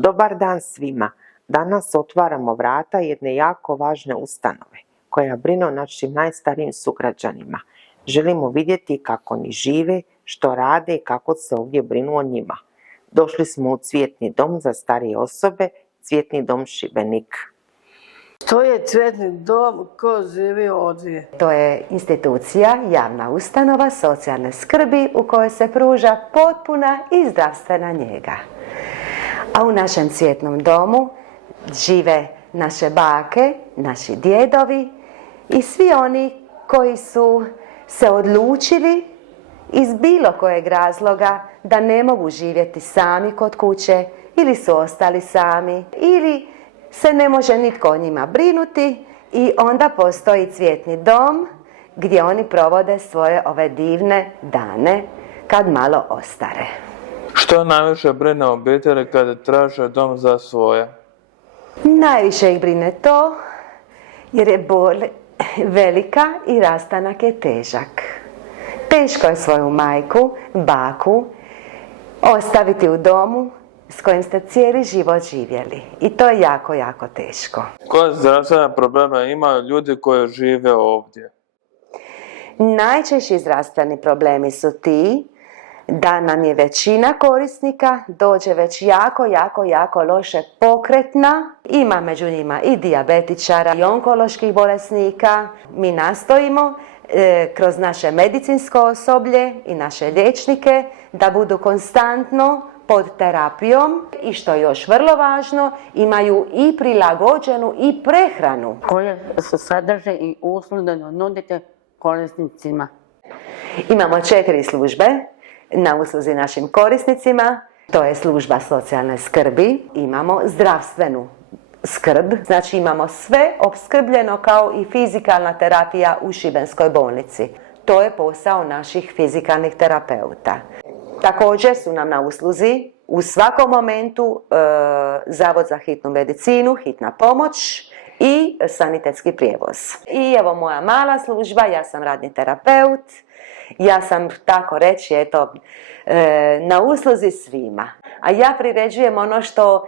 Dobar dan svima. Danas otvaramo vrata jedne jako važne ustanove koja brine o našim najstarijim sugrađanima. Želimo vidjeti kako oni žive, što rade i kako se ovdje brinu o njima. Došli smo u Cvjetni dom za starije osobe, Cvjetni dom Šibenik. Što je Cvjetni dom? Ko živi ovdje? To je institucija, javna ustanova socijalne skrbi u kojoj se pruža potpuna i zdravstvena njega. A u našem Cvjetnom domu žive naše bake, naši djedovi i svi oni koji su se odlučili iz bilo kojeg razloga da ne mogu živjeti sami kod kuće ili su ostali sami ili se ne može nitko o njima brinuti i onda postoji Cvjetni dom gdje oni provode svoje ove divne dane kad malo ostare. Što najviše brine obitelji kada traže dom za svoje? Najviše ih brine to jer je bol velika i rastanak je težak. Teško je svoju majku, baku ostaviti u domu s kojim ste cijeli život živjeli. I to je jako, jako teško. Koje zdravstvene probleme imaju ljudi koji žive ovdje? Najčešći zdravstveni problemi su ti da nam je većina korisnika dođe već jako loše pokretna. Ima među njima i dijabetičara i onkoloških bolesnika. Mi nastojimo kroz naše medicinsko osoblje i naše liječnike da budu konstantno pod terapijom i što je još vrlo važno, imaju i prilagođenu i prehranu. Koje su sadrže i usluge nudite korisnicima? Imamo 4 službe na usluzi našim korisnicima. To je služba socijalne skrbi, imamo zdravstvenu skrb, znači imamo sve opskrbljeno kao i fizikalna terapija u Šibenskoj bolnici. To je posao naših fizikalnih terapeuta. Također su nam na usluzi u svakom momentu Zavod za hitnu medicinu, hitna pomoć i sanitetski prijevoz. I evo moja mala služba, ja sam radni terapeut, ja sam tako reći na usluzi svima. A ja priređujem ono što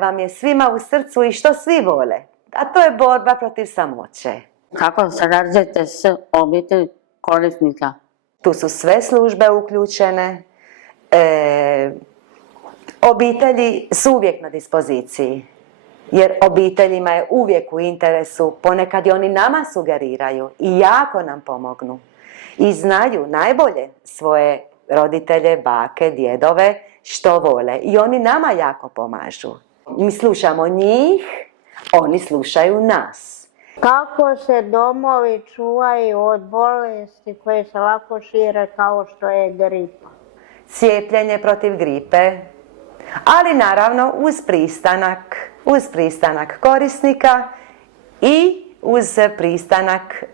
vam je svima u srcu i što svi vole, a to je borba protiv samoće. Kako sarađujete s obitelji korisnika? Tu su sve službe uključene. Obitelji su uvijek na dispoziciji, jer obiteljima je uvijek u interesu, ponekad i oni nama sugeriraju i jako nam pomognu. I znaju najbolje svoje roditelje, bake, djedove, što vole. I oni nama jako pomažu. Mi slušamo njih, oni slušaju nas. Kako se domovi čuvaju od bolesti koje se lako šire kao što je gripa? Cijepljenje protiv gripe, ali naravno uz pristanak korisnika i uz pristanak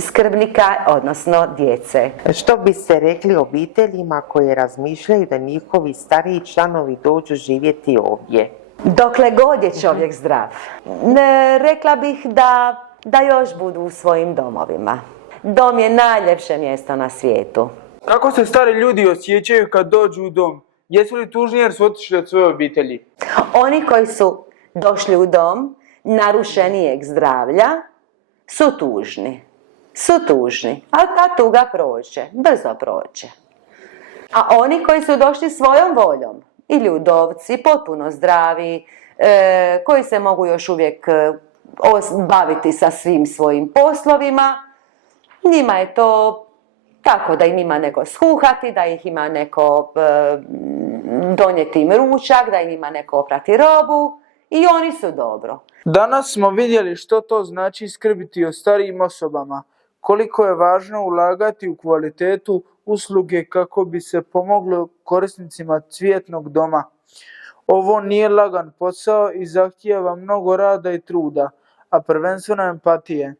skrbnika, odnosno djece. Što biste rekli obiteljima koji razmišljaju da njihovi stariji članovi dođu živjeti ovdje? Dokle god je čovjek zdrav. Rekla bih da još budu u svojim domovima. Dom je najljepše mjesto na svijetu. Kako se stari ljudi osjećaju kad dođu u dom? Jesu li tužni jer su otišli od svoje obitelji? Oni koji su došli u dom narušenijeg zdravlja su tužni. Ali ta tuga prođe, brzo prođe. A oni koji su došli svojom voljom, ili udovci, potpuno zdravi, koji se mogu još uvijek baviti sa svim svojim poslovima, njima je to tako da im ima neko skuhati, da ih ima neko donijeti im ručak, da im ima neko oprati robu i oni su dobro. Danas smo vidjeli što to znači skrbiti o starijim osobama, koliko je važno ulagati u kvalitetu usluge kako bi se pomoglo korisnicima Cvjetnog doma. Ovo nije lagan posao i zahtijeva mnogo rada i truda, a prvenstveno empatije.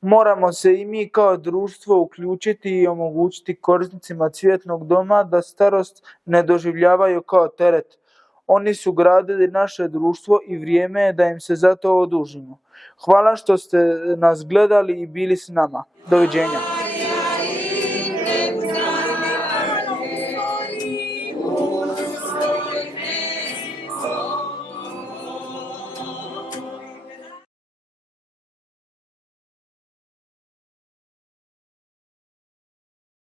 Moramo se i mi kao društvo uključiti i omogućiti korisnicima Cvjetnog doma da starost ne doživljavaju kao teret. Oni su gradili naše društvo i vrijeme je da im se za to odužimo. Hvala što ste nas gledali i bili s nama. Doviđenja.